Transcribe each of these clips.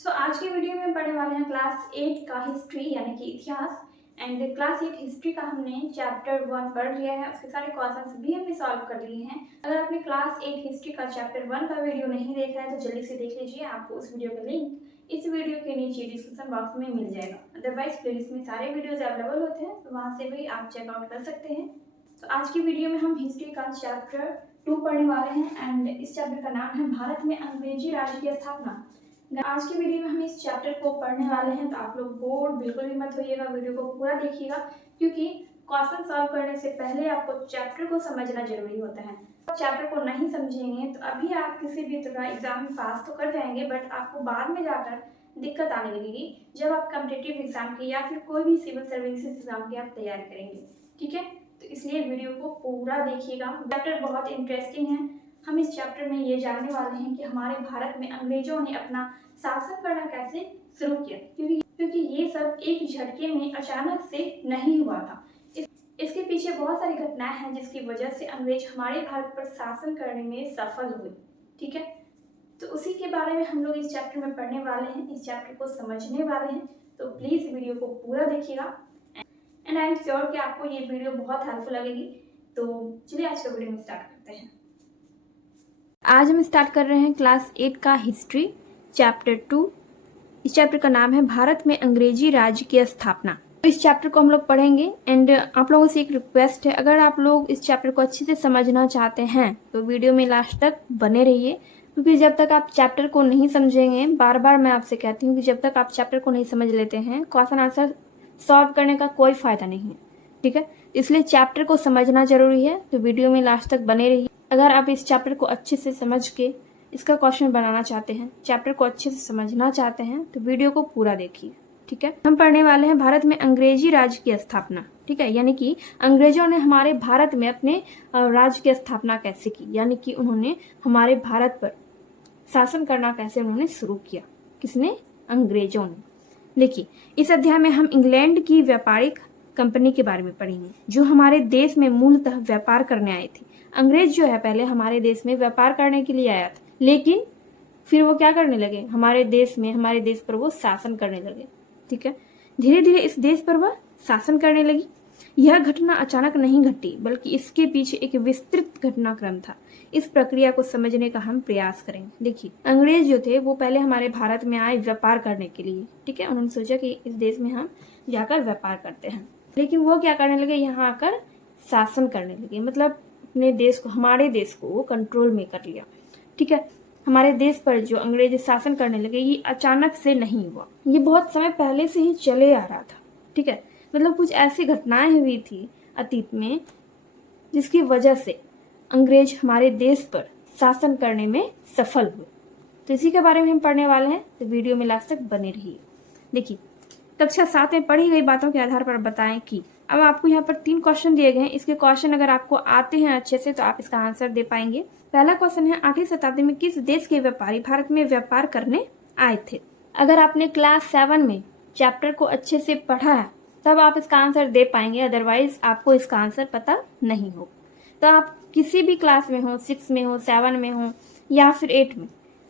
आज की वीडियो में पढ़ने वाले हैं क्लास 8 का हिस्ट्री यानी कि इतिहास। एंड क्लास 8 हिस्ट्री का हमने चैप्टर 1 पढ़ लिया है, उसके सारे क्वेश्चंस भी हमने सॉल्व कर लिए हैं। अगर आपने क्लास 8 हिस्ट्री का चैप्टर 1 का वीडियो नहीं देखा है तो जल्दी से देख लीजिए, आपको उस वीडियो का लिंक इस वीडियो के नीचे डिस्क्रिप्शन बॉक्स में मिल जाएगा। अदरवाइज प्लेलिस्ट में सारे वीडियोज अवेलेबल होते हैं, तो वहाँ से भी आप चेकआउट कर सकते हैं। तो आज की वीडियो में हम हिस्ट्री का चैप्टर 2 पढ़ने वाले हैं एंड इस चैप्टर का नाम है भारत में अंग्रेजी राज की स्थापना। आज की वीडियो में हम इस चैप्टर को पढ़ने वाले हैं, तो आप लोग बोर बिल्कुल भी मत होइएगा, वीडियो को पूरा देखिएगा, क्योंकि क्वेश्चन सॉल्व करने से पहले आपको चैप्टर को समझना जरूरी होता है। आप चैप्टर को नहीं समझेंगे तो अभी आप किसी भी तरह एग्जाम में पास तो कर जाएंगे, बट आपको बाद में जाकर दिक्कत आने लगेगी जब आप कॉम्पिटिटिव एग्जाम की या फिर कोई भी सिविल सर्विसेज एग्जाम की आप तैयारी करेंगे। ठीक है, तो इसलिए वीडियो को पूरा देखिएगा, चैप्टर बहुत इंटरेस्टिंग है। हम इस चैप्टर में ये जानने वाले हैं कि हमारे भारत में अंग्रेजों ने अपना शासन करना कैसे शुरू किया, क्योंकि ये सब एक झटके में अचानक से नहीं हुआ था। इसके पीछे बहुत सारी घटनाएं हैं जिसकी वजह से अंग्रेज हमारे भारत पर शासन करने में सफल हुए। ठीक है, तो उसी के बारे में हम लोग इस चैप्टर में पढ़ने वाले हैं, इस चैप्टर को समझने वाले हैं। तो प्लीज वीडियो को पूरा देखिएगा एंड आई एम श्योर कि आपको ये वीडियो बहुत हेल्पफुल लगेगी। तो चलिए आज का वीडियो में स्टार्ट करते हैं। आज हम स्टार्ट कर रहे हैं क्लास 8 का हिस्ट्री चैप्टर 2। इस चैप्टर का नाम है भारत में अंग्रेजी राज्य की स्थापना। तो इस चैप्टर को हम लोग पढ़ेंगे एंड आप लोगों से एक रिक्वेस्ट है, अगर आप लोग इस चैप्टर को अच्छे से समझना चाहते हैं तो वीडियो में लास्ट तक बने रहिए, क्योंकि जब तक आप चैप्टर को नहीं समझेंगे, बार बार मैं आपसे कहती हूँ कि जब तक आप चैप्टर को नहीं समझ लेते हैं क्वेश्चन आंसर सॉल्व करने का कोई फायदा नहीं है। ठीक है, इसलिए चैप्टर को समझना जरूरी है, तो वीडियो में लास्ट तक बने रहिए। अगर आप इस चैप्टर को अच्छे से समझ के इसका क्वेश्चन बनाना चाहते हैं, चैप्टर को अच्छे से समझना चाहते हैं, तो वीडियो को पूरा देखिए। ठीक है, हम पढ़ने वाले हैं भारत में अंग्रेजी राज्य की स्थापना। ठीक है, यानी कि अंग्रेजों ने हमारे भारत में अपने राज्य की स्थापना कैसे की, यानी कि उन्होंने हमारे भारत पर शासन करना कैसे उन्होंने शुरू किया। किसने? अंग्रेजों ने। देखिए, इस अध्याय में हम इंग्लैंड की व्यापारिक कंपनी के बारे में पढ़ेंगे जो हमारे देश में मूलतः व्यापार करने आए थे। अंग्रेज जो है पहले हमारे देश में व्यापार करने के लिए आया था, लेकिन फिर वो क्या करने लगे, हमारे देश पर वो शासन करने लगे। ठीक है, धीरे धीरे इस देश पर वह शासन करने लगी। यह घटना अचानक नहीं घटी, बल्कि इसके पीछे एक विस्तृत घटनाक्रम था। इस प्रक्रिया को समझने का हम प्रयास करेंगे। देखिए, अंग्रेज जो थे वो पहले हमारे भारत में आए व्यापार करने के लिए। ठीक है, उन्होंने सोचा कि इस देश में हम जाकर व्यापार करते हैं, लेकिन वो क्या करने लगे, यहाँ आकर शासन करने लगे, मतलब अपने देश को, हमारे देश को वो कंट्रोल में कर लिया। ठीक है, हमारे देश पर जो अंग्रेज शासन करने लगे ये अचानक से नहीं हुआ, ये बहुत समय पहले से ही चले आ रहा था। ठीक है, मतलब कुछ ऐसी घटनाएं हुई थी अतीत में जिसकी वजह से अंग्रेज हमारे देश पर शासन करने में सफल हुए। तो इसी के बारे में हम पढ़ने वाले हैं, तो वीडियो में लास्ट तक बने रहिए। देखिए, कक्षा 7 में पढ़ी गई बातों के आधार पर बताएं कि, अब आपको यहाँ पर 3 क्वेश्चन दिए गए हैं। इसके क्वेश्चन अगर आपको आते हैं अच्छे से तो आप इसका आंसर दे पाएंगे। पहला क्वेश्चन है, 8वीं शताब्दी में किस देश के व्यापारी भारत में व्यापार करने आए थे? अगर आपने क्लास 7 में चैप्टर को अच्छे से पढ़ा है तब आप इसका आंसर दे पाएंगे, अदरवाइज आपको इसका आंसर पता नहीं हो। तो आप किसी भी क्लास में हो, 6 में हो, 7 में हो या फिर 8 में,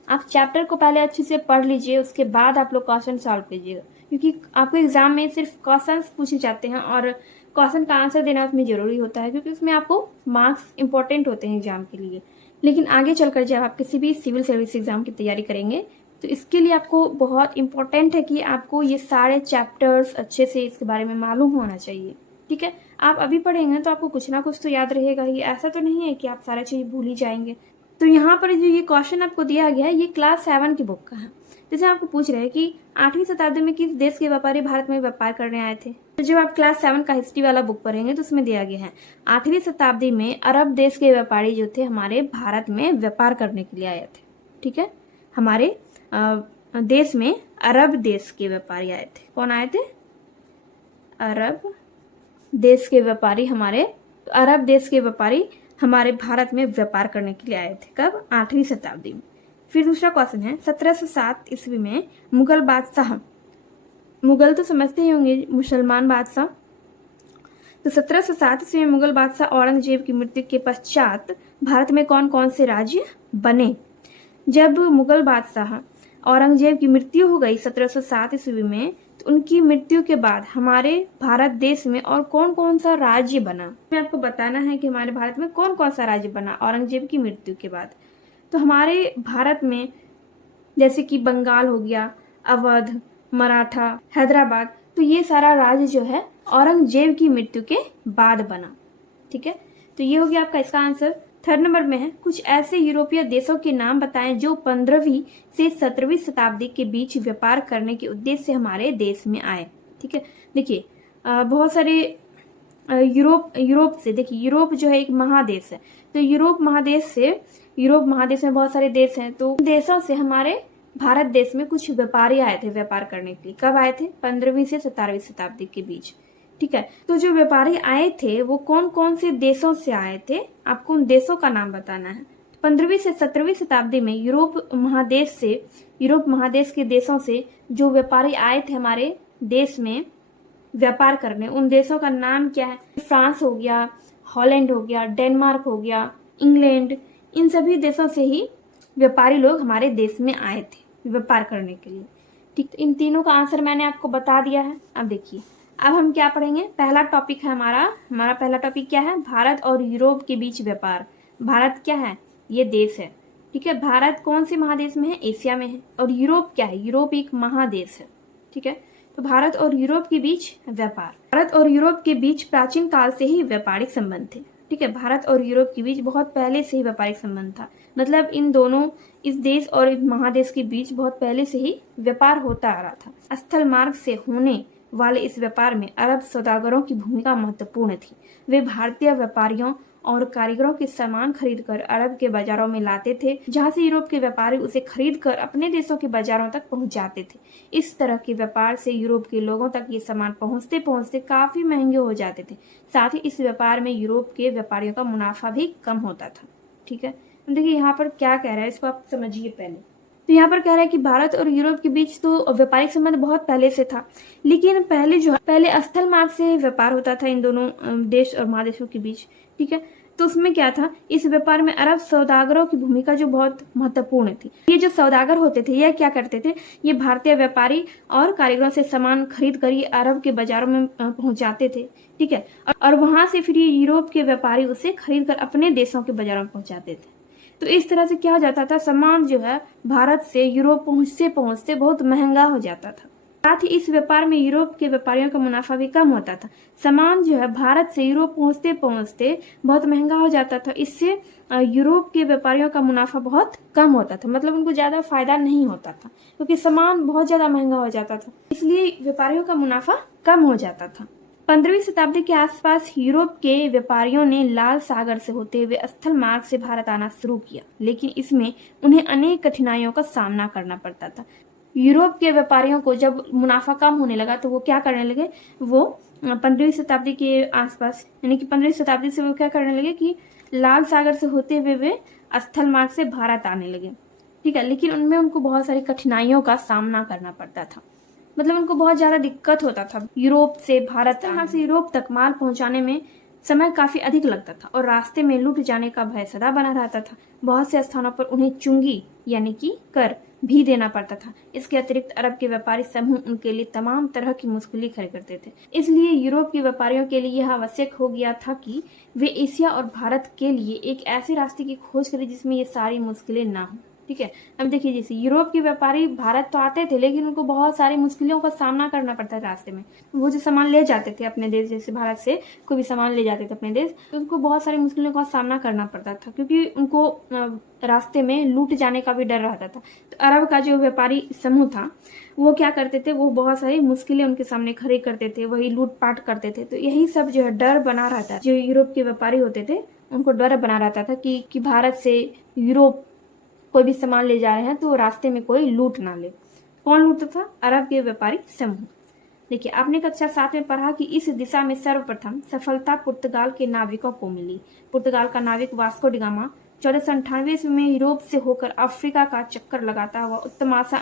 आप चैप्टर को पहले अच्छे से पढ़ लीजिए, उसके बाद आप लोग क्वेश्चन सॉल्व कीजिएगा, क्योंकि आपको एग्जाम में सिर्फ क्वेश्चंस पूछे जाते हैं और क्वेश्चन का आंसर देना उसमें जरूरी होता है, क्योंकि उसमें आपको मार्क्स इंपॉर्टेंट होते हैं एग्जाम के लिए। लेकिन आगे चलकर जब आप किसी भी सिविल सर्विस एग्जाम की तैयारी करेंगे तो इसके लिए आपको बहुत इंपॉर्टेंट है कि आपको ये सारे चैप्टर्स अच्छे से इसके बारे में मालूम होना चाहिए। ठीक है, आप अभी पढ़ेंगे तो आपको कुछ ना कुछ तो याद रहेगा ही, ऐसा तो नहीं है कि आप सारा चीज भूल ही जाएंगे। तो यहाँ पर जो ये क्वेश्चन आपको दिया गया है ये क्लास 7 की बुक का है। जैसे आपको पूछ रहे हैं कि 8वीं शताब्दी में किस देश के व्यापारी भारत में व्यापार करने आए थे, तो जब आप क्लास 7 का हिस्ट्री वाला बुक पढ़ेंगे तो उसमें दिया गया है 8वीं शताब्दी में अरब देश के व्यापारी जो थे हमारे भारत में व्यापार करने के लिए आए थे। ठीक है, हमारे देश में अरब देश के व्यापारी आए थे। कौन आए थे? अरब देश के व्यापारी, अरब देश के व्यापारी हमारे भारत में व्यापार करने के लिए आए थे। कब? 8वीं शताब्दी में। फिर दूसरा क्वेश्चन है, 1707 ईस्वी में मुगल बादशाह, मुगल तो समझते ही होंगे मुसलमान बादशाह, तो 1707 ईस्वी में मुगल बादशाह औरंगजेब की मृत्यु के पश्चात भारत में कौन कौन से राज्य बने? जब मुगल बादशाह औरंगजेब की मृत्यु हो गई 1707 ईस्वी में, तो उनकी मृत्यु के बाद हमारे भारत देश में और कौन कौन सा राज्य बना, मैं आपको बताना है कि हमारे भारत में कौन कौन सा राज्य बना औरंगजेब की मृत्यु के बाद। तो हमारे भारत में जैसे कि बंगाल हो गया, अवध, मराठा, हैदराबाद, तो ये सारा राज्य जो है औरंगजेब की मृत्यु के बाद बना। ठीक है, तो ये हो गया आपका इसका आंसर। थर्ड नंबर में है, कुछ ऐसे यूरोपीय देशों के नाम बताएं जो 15वीं से 17वीं शताब्दी के बीच व्यापार करने के उद्देश्य से हमारे देश में आए। ठीक है, देखिए बहुत सारे यूरोप से, देखिए यूरोप जो है एक महादेश है, तो यूरोप महादेश में बहुत सारे देश हैं, तो देशों से हमारे भारत देश में कुछ व्यापारी आए थे व्यापार करने के लिए। कब आए थे? 15वीं से 17वीं शताब्दी के बीच। ठीक है, तो जो व्यापारी आए थे वो कौन कौन से देशों से आए थे, आपको उन देशों का नाम बताना है। 15वीं से 17वीं शताब्दी में यूरोप महादेश के देशों से जो व्यापारी आए थे हमारे देश में व्यापार करने, उन देशों का नाम क्या है? फ्रांस हो गया, हॉलैंड हो गया, डेनमार्क हो गया, इंग्लैंड, इन सभी देशों से ही व्यापारी लोग हमारे देश में आए थे व्यापार करने के लिए। ठीक, तो इन तीनों का आंसर मैंने आपको बता दिया है। अब देखिए, अब हम क्या पढ़ेंगे? पहला टॉपिक है हमारा पहला टॉपिक क्या है? भारत और यूरोप के बीच व्यापार। भारत क्या है? ये देश है। ठीक है, भारत कौन से महादेश में है? एशिया में है। और यूरोप क्या है? यूरोप एक महादेश है। ठीक है, तो भारत और यूरोप के बीच व्यापार। भारत और यूरोप के बीच प्राचीन काल से ही व्यापारिक संबंध थे। ठीक है, भारत और यूरोप के बीच बहुत पहले से ही व्यापारिक संबंध था, मतलब इन दोनों, इस देश और इस महादेश के बीच बहुत पहले से ही व्यापार होता आ रहा था। स्थल मार्ग से होने वाले इस व्यापार में अरब सौदागरों की भूमिका महत्वपूर्ण थी। वे भारतीय व्यापारियों और कारीगरों के सामान खरीदकर अरब के बाजारों में लाते थे, जहां से यूरोप के व्यापारी उसे खरीदकर अपने देशों के बाजारों तक पहुंचाते थे। इस तरह के व्यापार से यूरोप के लोगों तक ये सामान पहुंचते पहुंचते काफी महंगे हो जाते थे। साथ ही इस व्यापार में यूरोप के व्यापारियों का मुनाफा भी कम होता था। ठीक है, देखिए यहाँ पर क्या कह रहा है, इसको आप समझिए पहले। तो यहाँ पर कह रहा है कि भारत और यूरोप के बीच तो व्यापारिक संबंध बहुत पहले से था, लेकिन पहले स्थल मार्ग से व्यापार होता था इन दोनों देश और महादेशों के बीच। ठीक है, तो उसमें क्या था, इस व्यापार में अरब सौदागरों की भूमिका जो बहुत महत्वपूर्ण थी। ये जो सौदागर होते थे, यह क्या करते थे, ये भारतीय व्यापारी और कारीगरों से सामान खरीद कर ये अरब के बाजारों में पहुंचाते थे। ठीक है, और वहां से फिर ये यूरोप के व्यापारी उसे खरीद कर अपने देशों के बाजारों में पहुंचाते थे। तो इस तरह से क्या हो जाता था, सामान जो है भारत से यूरोप पहुंचते पहुंचते बहुत महंगा हो जाता था। साथ ही इस व्यापार में यूरोप के व्यापारियों का मुनाफा भी कम होता था। सामान जो है भारत से यूरोप पहुंचते पहुंचते बहुत महंगा हो जाता था। इससे यूरोप के व्यापारियों का मुनाफा बहुत कम होता था, मतलब उनको ज्यादा फायदा नहीं होता था, क्योंकि सामान बहुत ज्यादा महंगा हो जाता था, इसलिए व्यापारियों का मुनाफा कम हो जाता था। 15वीं शताब्दी के आसपास यूरोप के व्यापारियों ने लाल सागर से होते हुए स्थल मार्ग से भारत आना शुरू किया, लेकिन इसमें उन्हें अनेक कठिनाइयों का सामना करना पड़ता था। यूरोप के व्यापारियों को जब मुनाफा कम होने लगा तो वो क्या करने लगे, वो 15वीं शताब्दी के आसपास, यानी कि 15वीं शताब्दी से वो क्या करने लगे कि लाल सागर से होते हुए वे स्थल मार्ग से भारत आने लगे। ठीक है, लेकिन उनमें उनको बहुत सारी कठिनाइयों का सामना करना पड़ता था, मतलब उनको बहुत ज्यादा दिक्कत होता था। यूरोप से भारत से यूरोप तक माल पहुंचाने में समय काफी अधिक लगता था और रास्ते में लूट जाने का भय सदा बना रहता था। बहुत से स्थानों पर उन्हें चुंगी यानी कि कर भी देना पड़ता था। इसके अतिरिक्त अरब के व्यापारी समूह उनके लिए तमाम तरह की मुश्किलें खड़ी करते थे। इसलिए यूरोप के व्यापारियों के लिए यह आवश्यक हो गया था कि वे एशिया और भारत के लिए एक ऐसे रास्ते की खोज करें जिसमें ये सारी मुश्किलें ना हो। ठीक है, अब देखिए, जैसे यूरोप के व्यापारी भारत तो आते थे, लेकिन उनको बहुत सारी मुश्किलों का सामना करना पड़ता था रास्ते में। वो जो सामान ले जाते थे अपने देश, जैसे भारत से कोई भी सामान ले जाते थे अपने देश, तो उनको बहुत सारी मुश्किलों का सामना करना पड़ता था, क्योंकि उनको रास्ते में लूट जाने का भी डर रहता था। तो अरब का जो व्यापारी समूह था वो क्या करते थे, वो बहुत सारी मुश्किलें उनके सामने खड़ी करते थे, वही लूटपाट करते थे। तो यही सब जो है डर बना रहता है, जो यूरोप के व्यापारी होते थे उनको डर बना रहता था कि भारत से यूरोप कोई भी सामान ले जा रहे हैं तो रास्ते में कोई लूट ना ले। कौन लूटता था? अरब के व्यापारी समूह। देखिए, आपने कक्षा 7 में पढ़ा कि इस दिशा में सर्वप्रथम सफलता पुर्तगाल के नाविकों को मिली। पुर्तगाल का नाविक वास्को डी गामा 1498 ईस्वी में यूरोप से होकर अफ्रीका का चक्कर लगाता हुआ उत्तमाशा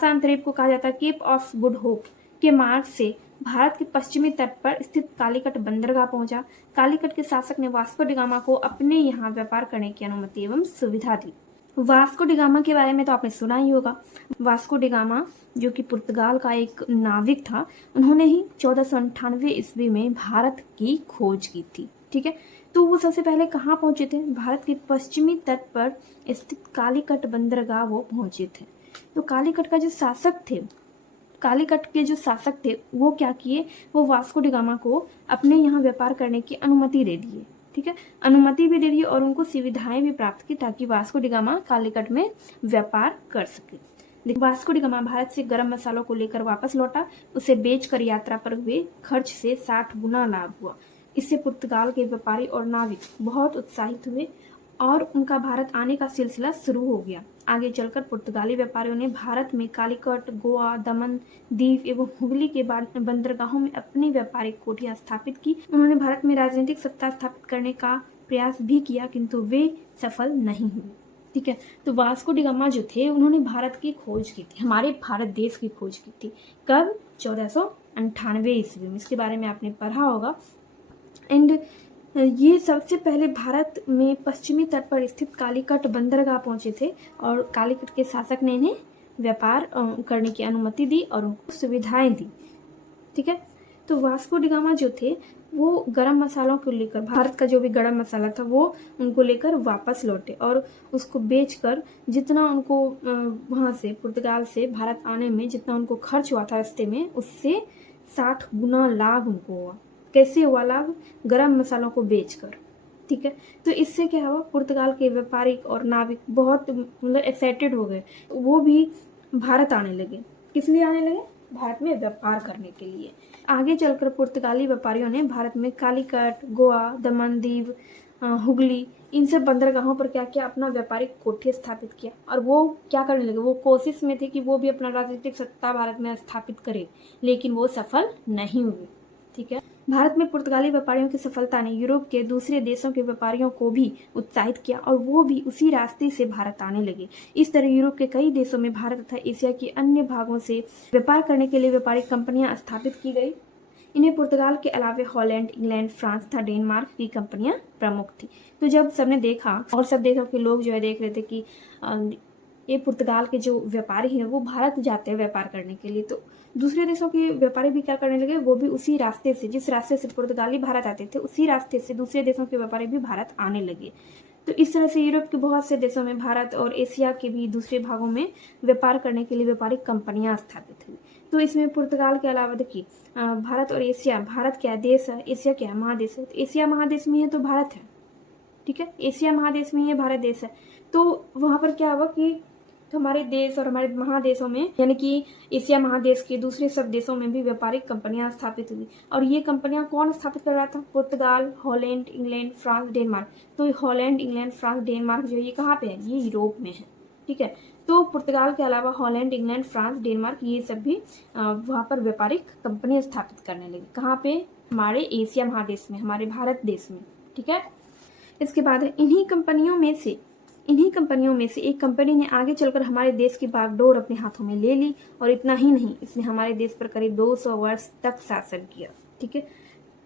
अंतरीप को कहा जाता है केप ऑफ गुड होप के मार्ग से भारत के पश्चिमी तट पर स्थित कालीकट बंदरगाह पहुंचा। कालीकट के शासक ने वास्को डी गामा को अपने यहाँ व्यापार करने की अनुमति एवं सुविधा दी। वास्को डी गामा के बारे में तो आपने सुना ही होगा। वास्को डी गामा जो कि पुर्तगाल का एक नाविक था, उन्होंने ही 1498 ईस्वी में भारत की खोज की थी। ठीक है, तो वो सबसे पहले कहाँ पहुंचे थे? भारत के पश्चिमी तट पर स्थित कालीकट बंदरगाह वो पहुंचे थे। तो कालीकट का जो शासक थे, कालीकट के जो शासक थे वो क्या किए, वो वास्को डी गामा को अपने यहाँ व्यापार करने की अनुमति दे दिए। ठीक है, अनुमति भी दे दी और उनको सुविधाएं भी प्राप्त की ताकि वास्को डी गामा कालीकट में व्यापार कर सके। वास्को डी गामा भारत से गर्म मसालों को लेकर वापस लौटा। उसे बेचकर यात्रा पर हुए खर्च से 60 गुना लाभ हुआ। इससे पुर्तगाल के व्यापारी और नाविक बहुत उत्साहित हुए और उनका भारत आने का सिलसिला शुरू हो गया। आगे चलकर पुर्तगाली व्यापारियों ने भारत में कालीकट, गोवा, दमन, दीव एवं हुगली के बंदरगाहों में अपनी व्यापारिक कोठियां स्थापित की। उन्होंने भारत में राजनीतिक सत्ता स्थापित करने का प्रयास भी किया, किंतु वे सफल नहीं हुए। ठीक है, तो वास्को डी गामा जो थे उन्होंने भारत की खोज की थी, हमारे भारत देश की खोज की थी। कब? 1498 ईस्वी में। इसके बारे में आपने पढ़ा होगा। एंड ये सबसे पहले भारत में पश्चिमी तट पर स्थित कालीकट बंदरगाह पहुंचे थे और कालीकट के शासक ने इन्हें व्यापार करने की अनुमति दी और उनको सुविधाएं दी। ठीक है, तो वास्को डी गामा जो थे वो गरम मसालों को लेकर, भारत का जो भी गरम मसाला था वो उनको लेकर वापस लौटे और उसको बेचकर जितना उनको वहाँ से पुर्तगाल से भारत आने में जितना उनको खर्च हुआ था रास्ते में, उससे 60 गुना लाभ उनको हुआ। कैसे हुआ लाभ? गरम मसालों को बेचकर। ठीक है, तो इससे क्या हुआ, पुर्तगाल के व्यापारिक और नाविक बहुत मतलब एक्साइटेड हो गए, वो भी भारत आने लगे। किस लिए आने लगे? भारत में व्यापार करने के लिए। आगे चलकर पुर्तगाली व्यापारियों ने भारत में कालीकट, गोवा, दमन, दीव, हुगली, इन सब बंदरगाहों पर क्या किया, अपना व्यापारिक कोठी स्थापित किया। और वो क्या करने लगे, वो कोशिश में थे कि वो भी अपना राजनीतिक सत्ता भारत में स्थापित करे, लेकिन वो सफल नहीं हुए। ठीक है, भारत में पुर्तगाली व्यापारियों की सफलता ने यूरोप के दूसरे देशों के व्यापारियों को भी उत्साहित किया और वो भी उसी रास्ते से भारत आने लगे। इस तरह यूरोप के कई देशों में भारत तथा एशिया के अन्य भागों से व्यापार करने के लिए व्यापारिक कंपनियां स्थापित की गई। इन्हें पुर्तगाल के अलावा हॉलैंड, इंग्लैंड, फ्रांस तथा डेनमार्क की कंपनियां प्रमुख थी। तो जब सबने देखा और सब देशों के लोग जो है देख रहे थे कि ये पुर्तगाल के जो व्यापारी हैं वो भारत जाते हैं व्यापार करने के लिए, तो दूसरे देशों के व्यापारी भी क्या करने लगे, वो भी उसी रास्ते से, जिस रास्ते से पुर्तगाली भारत आते थे, उसी रास्ते से दूसरे देशों के व्यापारी भी भारत आने लगे। तो इस तरह से यूरोप के बहुत से देशों में भारत और एशिया के भी दूसरे भागों में व्यापार करने के लिए व्यापारिक कंपनियां स्थापित हुई। तो इसमें पुर्तगाल के अलावा देखिए भारत और एशिया, भारत क्या देश है, एशिया क्या महादेश है। तो एशिया महादेश में है तो भारत है। ठीक है, एशिया महादेश में ही भारत देश है। तो वहां पर क्या हुआ कि तो हमारे देश और हमारे महादेशों में, यानी कि एशिया महादेश के दूसरे सब देशों में भी व्यापारिक कंपनियां स्थापित हुई। और ये कंपनियां कौन स्थापित कर रहा था? पुर्तगाल, हॉलैंड, इंग्लैंड, फ्रांस, डेनमार्क। तो हॉलैंड, इंग्लैंड, फ्रांस, डेनमार्क जो ये कहाँ पे है? ये यूरोप में है। ठीक है, तो पुर्तगाल के अलावा हॉलैंड, इंग्लैंड, फ्रांस, डेनमार्क ये सब भी वहाँ पर व्यापारिक कंपनियां स्थापित करने लगी। कहाँ पे? हमारे एशिया महादेश में, हमारे भारत देश में। ठीक है, इसके बाद इन्हीं कंपनियों में से एक कंपनी ने आगे चलकर हमारे देश की बागडोर अपने हाथों में ले ली और इतना ही नहीं, इसने हमारे देश पर करीब 200 वर्ष तक शासन किया। ठीक है,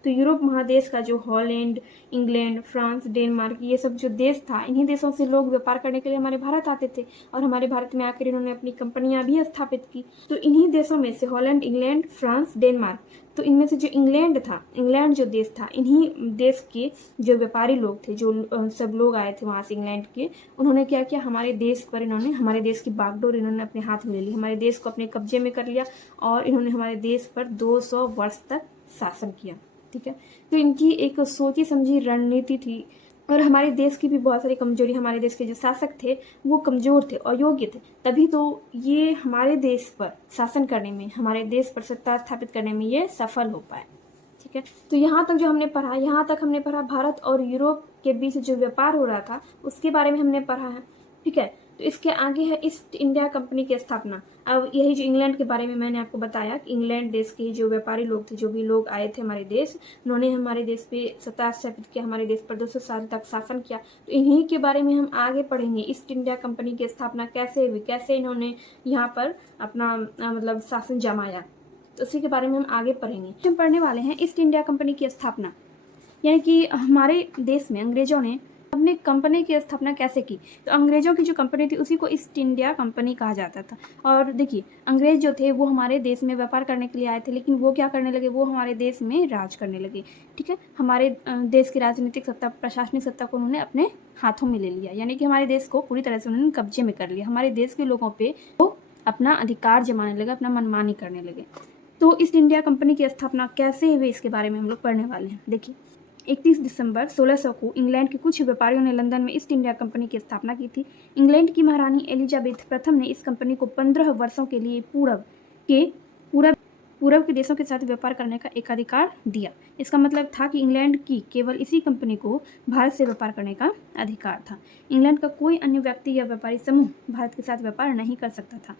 तो यूरोप महादेश का जो हॉलैंड, इंग्लैंड, फ्रांस, डेनमार्क ये सब जो देश था, इन्हीं देशों से लोग व्यापार करने के लिए हमारे भारत आते थे और हमारे भारत में आकर इन्होंने अपनी कंपनियां भी स्थापित की। तो इन्हीं देशों में से हॉलैंड, इंग्लैंड, फ्रांस, डेनमार्क, तो इनमें से जो इंग्लैंड जो देश था, इन्हीं देश के जो व्यापारी लोग थे, जो सब लोग आए थे वहां से इंग्लैंड के, उन्होंने क्या किया, हमारे देश पर इन्होंने, हमारे देश की बागडोर इन्होंने अपने हाथ में ले ली, हमारे देश को अपने कब्जे में कर लिया और इन्होंने हमारे देश पर 200 वर्ष तक शासन किया। ठीक है, तो इनकी एक सोची समझी रणनीति थी और हमारे देश की भी बहुत सारी कमजोरी, हमारे देश के जो शासक थे वो कमजोर थे, अयोग्य थे, तभी तो ये हमारे देश पर शासन करने में, हमारे देश पर सत्ता स्थापित करने में ये सफल हो पाए। ठीक है, तो यहाँ तक जो हमने पढ़ा, यहाँ तक हमने पढ़ा भारत और यूरोप के बीच जो व्यापार हो रहा था उसके बारे में हमने पढ़ा है। ठीक है, तो इसके आगे है ईस्ट इंडिया कंपनी की स्थापना। अब यही जो इंग्लैंड के बारे में मैंने आपको बताया कि इंग्लैंड देश के जो व्यापारी लोग थे, जो भी लोग आए थे हमारे देश, उन्होंने हमारे देश पे सत्ता स्थापित किया, हमारे देश पर 200 साल तक शासन किया। तो इन्हीं के बारे में हम आगे पढ़ेंगे, ईस्ट इंडिया कंपनी की स्थापना कैसे हुई, कैसे इन्होंने यहाँ पर अपना मतलब शासन जमाया, तो उसी के बारे में हम आगे पढ़ेंगे। हम पढ़ने वाले हैं ईस्ट इंडिया कंपनी की स्थापना, यानी कि हमारे देश में अंग्रेजों ने अपनी कंपनी की स्थापना कैसे की? तो अंग्रेज़ों की जो कंपनी थी उसी को ईस्ट इंडिया कंपनी कहा जाता था। और देखिए, अंग्रेज़ जो थे वो हमारे देश में व्यापार करने के लिए आए थे, लेकिन वो क्या करने लगे, वो हमारे देश में राज करने लगे, ठीक है? हमारे देश की राजनीतिक सत्ता, प्रशासनिक सत्ता को उन्होंने अपने हाथों में ले लिया, यानी कि हमारे देश को पूरी तरह से उन्होंने कब्जे में कर लिया। हमारे देश के लोगों पे वो अपना अधिकार जमाने लगे, अपना मनमानी करने लगे। तो ईस्ट इंडिया कंपनी की स्थापना कैसे हुई, इसके बारे में हम लोग पढ़ने वाले हैं। देखिए, 31 दिसंबर 1600 को इंग्लैंड के कुछ व्यापारियों ने लंदन में ईस्ट इंडिया कंपनी की स्थापना की थी। इंग्लैंड की महारानी एलिजाबेथ प्रथम ने इस कंपनी को 15 वर्षों के लिए पूर्व के देशों के साथ व्यापार करने का एक अधिकार दिया। इसका मतलब था कि इंग्लैंड की केवल इसी कंपनी को भारत से व्यापार करने का अधिकार था। इंग्लैंड का कोई अन्य व्यक्ति या व्यापारी समूह भारत के साथ व्यापार नहीं कर सकता था।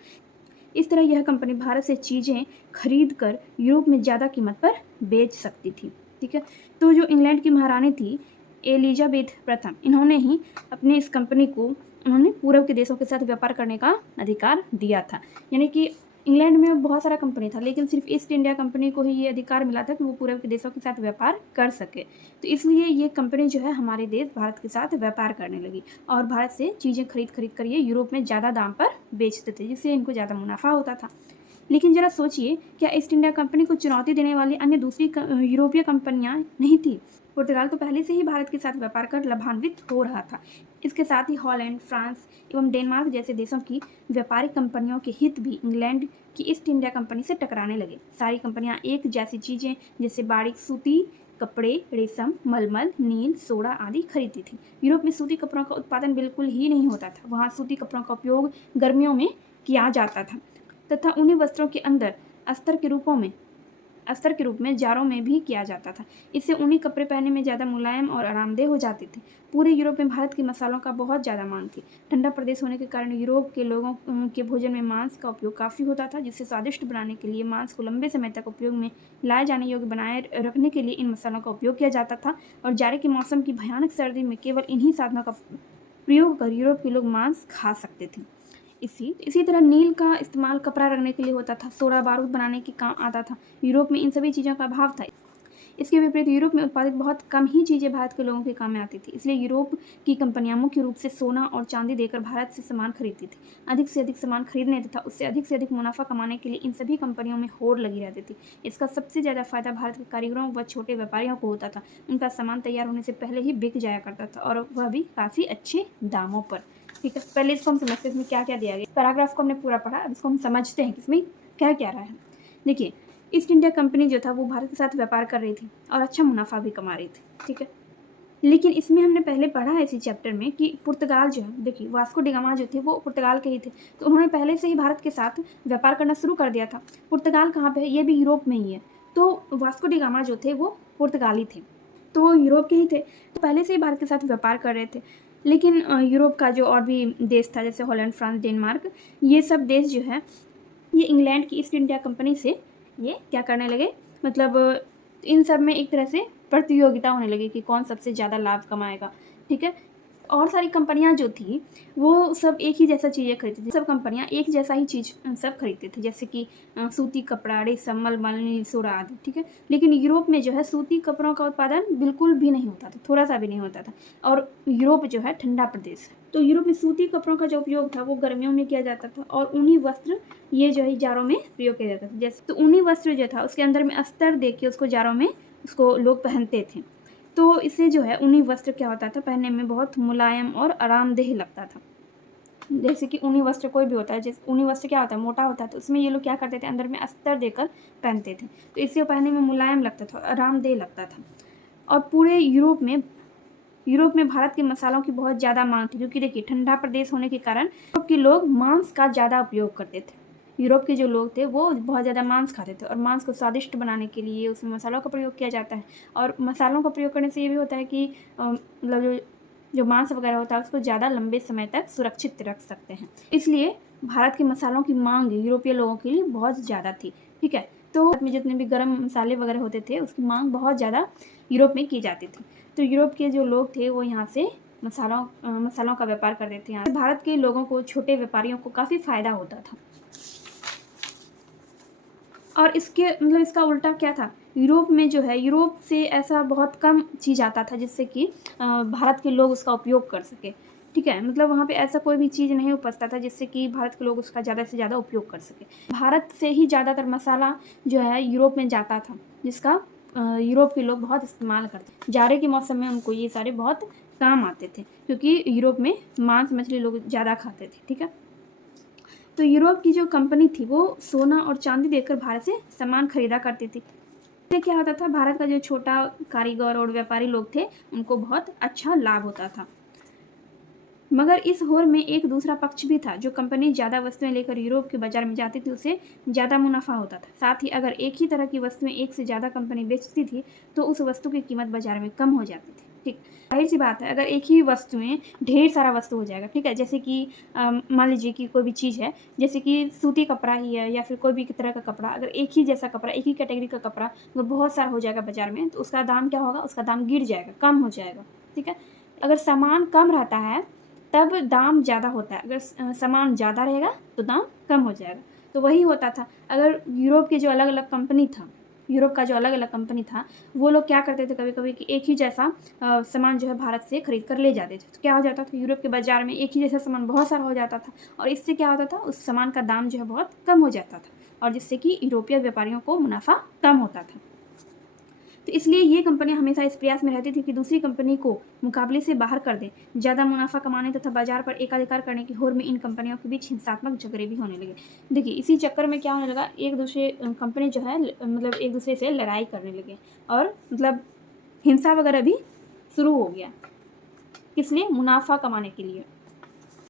इस तरह यह कंपनी भारत से चीज़ें खरीद कर यूरोप में ज़्यादा कीमत पर बेच सकती थी, ठीक है? तो जो इंग्लैंड की महारानी थी एलिजाबेथ प्रथम, इन्होंने ही अपने इस कंपनी को उन्होंने पूर्व के देशों के साथ व्यापार करने का अधिकार दिया था। यानी कि इंग्लैंड में बहुत सारा कंपनी था, लेकिन सिर्फ ईस्ट इंडिया कंपनी को ही ये अधिकार मिला था कि वो पूर्व के देशों के साथ व्यापार कर सके। तो इसलिए ये कंपनी जो है हमारे देश भारत के साथ व्यापार करने लगी और भारत से चीज़ें खरीद कर ये यूरोप में ज़्यादा दाम पर बेचते थे, जिससे इनको ज़्यादा मुनाफा होता था। लेकिन ज़रा सोचिए, क्या ईस्ट इंडिया कंपनी को चुनौती देने वाली अन्य दूसरी यूरोपीय कंपनियां नहीं थी? पुर्तगाल तो पहले से ही भारत के साथ व्यापार कर लाभान्वित हो रहा था। इसके साथ ही हॉलैंड, फ्रांस एवं डेनमार्क जैसे देशों की व्यापारिक कंपनियों के हित भी इंग्लैंड की ईस्ट इंडिया कंपनी से टकराने लगे। सारी कंपनियां एक जैसी चीज़ें जैसे बारीक सूती कपड़े, रेशम, मलमल, नील, सोडा आदि खरीदती थी। यूरोप में सूती कपड़ों का उत्पादन बिल्कुल ही नहीं होता था। वहाँ सूती कपड़ों का उपयोग गर्मियों में किया जाता था तथा उन्हीं वस्त्रों के अंदर अस्तर के रूप में जाड़ों में भी किया जाता था। इससे ऊनी कपड़े पहनने में ज़्यादा मुलायम और आरामदेह हो जाते थे। पूरे यूरोप में भारत के मसालों का बहुत ज़्यादा मांग थी। ठंडा प्रदेश होने के कारण यूरोप के लोगों के भोजन में मांस का उपयोग काफ़ी होता था, जिससे स्वादिष्ट बनाने के लिए मांस को लंबे समय तक उपयोग में लाए जाने योग्य बनाए रखने के लिए इन मसालों का उपयोग किया जाता था। और जाड़े के मौसम की भयानक सर्दी में केवल इन्हीं साधनों का प्रयोग कर यूरोप के लोग मांस खा सकते थे। इसी तरह नील का इस्तेमाल कपड़ा रखने के लिए होता था, सोडा बारूद बनाने के काम आता था। यूरोप में इन सभी चीज़ों का अभाव था। इसके विपरीत यूरोप में उत्पादित बहुत कम ही चीज़ें भारत के लोगों के काम में आती थी। इसलिए यूरोप की कंपनियां मुख्य रूप से सोना और चांदी देकर भारत से सामान खरीदती थी। अधिक से अधिक सामान खरीदने तथा उससे अधिक से अधिक मुनाफा कमाने के लिए इन सभी कंपनियों में होड़ लगी रहती थी। इसका सबसे ज़्यादा फायदा भारत के कारीगरों व छोटे व्यापारियों को होता था। उनका सामान तैयार होने से पहले ही बिक जाया करता था, और वह भी काफ़ी अच्छे दामों पर, ठीक है? पहले इसको हम समझते हैं इसमें क्या क्या दिया गया। पैराग्राफ को हमने पूरा पढ़ा, अब इसको हम समझते हैं कि इसमें क्या क्या रहा है। देखिए, ईस्ट इंडिया कंपनी जो था वो भारत के साथ व्यापार कर रही थी और अच्छा मुनाफा भी कमा रही थी, ठीक है? लेकिन इसमें हमने पहले पढ़ा है इसी चैप्टर में कि पुर्तगाल जो है, देखिए वास्को डी गामा जो थे वो पुर्तगाल के ही थे, तो उन्होंने पहले से ही भारत के साथ व्यापार करना शुरू कर दिया था। पुर्तगाल कहाँ पे है? ये भी यूरोप में ही है। तो वास्को डी गामा जो थे वो पुर्तगाली थे, तो वो यूरोप के ही थे, तो पहले से ही भारत के साथ व्यापार कर रहे थे। लेकिन यूरोप का जो और भी देश था, जैसे हॉलैंड, फ्रांस, डेनमार्क, ये सब देश जो है ये इंग्लैंड की ईस्ट इंडिया कंपनी से ये क्या करने लगे, मतलब इन सब में एक तरह से प्रतियोगिता होने लगी कि कौन सबसे ज़्यादा लाभ कमाएगा, ठीक है? और सारी कंपनियां जो थी वो सब एक ही जैसा चीज़ें खरीदती थी। सब कंपनियां एक जैसा ही चीज़ सब खरीदती थी, जैसे कि सूती कपड़ा, रेशम, मलमल, नील, सोडा आदि, ठीक है? लेकिन यूरोप में जो है सूती कपड़ों का उत्पादन बिल्कुल भी नहीं होता था, थोड़ा सा भी नहीं होता था। और यूरोप जो है ठंडा प्रदेश है, तो यूरोप में सूती कपड़ों का जो उपयोग था वो गर्मियों में किया जाता था, और ऊनी वस्त्र ये जो है जाड़ों में प्रयोग किया जाता था। जैसे तो ऊनी वस्त्र जो था उसके अंदर में अस्तर दे के उसको जाड़ों में उसको लोग पहनते थे। तो इससे जो है ऊनी वस्त्र क्या होता था, पहनने में बहुत मुलायम और आरामदेह लगता था। जैसे कि ऊनी वस्त्र कोई भी होता है, जैसे ऊनी वस्त्र क्या होता है, मोटा होता है, तो उसमें ये लोग क्या करते थे, अंदर में अस्तर देकर पहनते थे, तो इससे पहनने में मुलायम लगता था, आरामदेह लगता था। और पूरे यूरोप में भारत के मसालों की बहुत ज़्यादा मांग थी, क्योंकि देखिए ठंडा प्रदेश होने के कारण यूरोप के लोग मांस का ज़्यादा उपयोग करते थे। यूरोप के जो लोग थे वो बहुत ज़्यादा मांस खाते थे, और मांस को स्वादिष्ट बनाने के लिए उसमें मसालों का प्रयोग किया जाता है। और मसालों का प्रयोग करने से ये भी होता है कि मतलब जो मांस वगैरह होता है उसको ज़्यादा लंबे समय तक सुरक्षित रख सकते हैं। इसलिए भारत के मसालों की मांग यूरोपीय लोगों के लिए बहुत ज़्यादा थी, ठीक है? तो भारत में जितने भी गर्म मसाले वगैरह होते थे उसकी मांग बहुत ज़्यादा यूरोप में की जाती थी। तो यूरोप के जो लोग थे वो यहाँ से मसालों का व्यापार करते थे। यहाँ भारत के लोगों को, छोटे व्यापारियों को काफ़ी फायदा होता था। और इसके मतलब इसका उल्टा क्या था, यूरोप में जो है, यूरोप से ऐसा बहुत कम चीज़ आता था जिससे कि भारत के लोग उसका उपयोग कर सके, ठीक है। मतलब वहाँ पे ऐसा कोई भी चीज़ नहीं उपजता था जिससे कि भारत के लोग उसका ज़्यादा से ज़्यादा उपयोग कर सके। भारत से ही ज़्यादातर मसाला जो है यूरोप में जाता था, जिसका यूरोप के लोग बहुत इस्तेमाल करते। जाड़े के मौसम में उनको ये सारे बहुत काम आते थे, क्योंकि यूरोप में मांस मछली लोग ज़्यादा खाते थे, ठीक है। तो यूरोप की जो कंपनी थी वो सोना और चांदी देकर भारत से सामान खरीदा करती थी। इससे क्या होता था, भारत का जो छोटा कारीगर और व्यापारी लोग थे उनको बहुत अच्छा लाभ होता था। मगर इस होड़ में एक दूसरा पक्ष भी था। जो कंपनी ज़्यादा वस्तुएं लेकर यूरोप के बाजार में जाती थी उसे ज़्यादा मुनाफा होता था। साथ ही अगर एक ही तरह की वस्तुएं एक से ज़्यादा कंपनी बेचती थी तो उस वस्तु की कीमत बाजार में कम हो जाती थी, ठीक। जाहिर सी बात है, अगर एक ही वस्तुएं ढेर सारा वस्तु हो जाएगा, ठीक है। जैसे कि मान लीजिए कि कोई भी चीज़ है, जैसे कि सूती कपड़ा ही है या फिर कोई भी तरह का कपड़ा, अगर एक ही जैसा कपड़ा, एक ही कैटेगरी का कपड़ा वो बहुत सारा हो जाएगा बाजार में, तो उसका दाम क्या होगा, उसका दाम गिर जाएगा, कम हो जाएगा, ठीक है। अगर सामान कम रहता है तब दाम ज़्यादा होता है, अगर सामान ज़्यादा रहेगा तो दाम कम हो जाएगा। तो वही होता था। अगर यूरोप के जो अलग-अलग कंपनी था, यूरोप का जो अलग-अलग कंपनी था, वो लोग क्या करते थे कभी-कभी कि एक ही जैसा सामान जो है भारत से खरीद कर ले जाते थे। तो क्या हो जाता था, यूरोप के बाज़ार में एक ही जैसा सामान बहुत सारा हो जाता था और इससे क्या होता था, उस सामान का दाम जो है बहुत कम हो जाता था और जिससे कि यूरोपीय व्यापारियों को मुनाफ़ा कम होता था। तो इसलिए ये कंपनियां हमेशा इस प्रयास में रहती थी कि दूसरी कंपनी को मुकाबले से बाहर कर दें। ज़्यादा मुनाफा कमाने तथा बाजार पर एकाधिकार करने की होड़ में इन कंपनियों के बीच हिंसात्मक झगड़े भी होने लगे। देखिए, इसी चक्कर में क्या होने लगा, एक दूसरे कंपनी जो है मतलब एक दूसरे से लड़ाई करने लगे और मतलब हिंसा वगैरह भी शुरू हो गया। किस लिए, मुनाफा कमाने के लिए।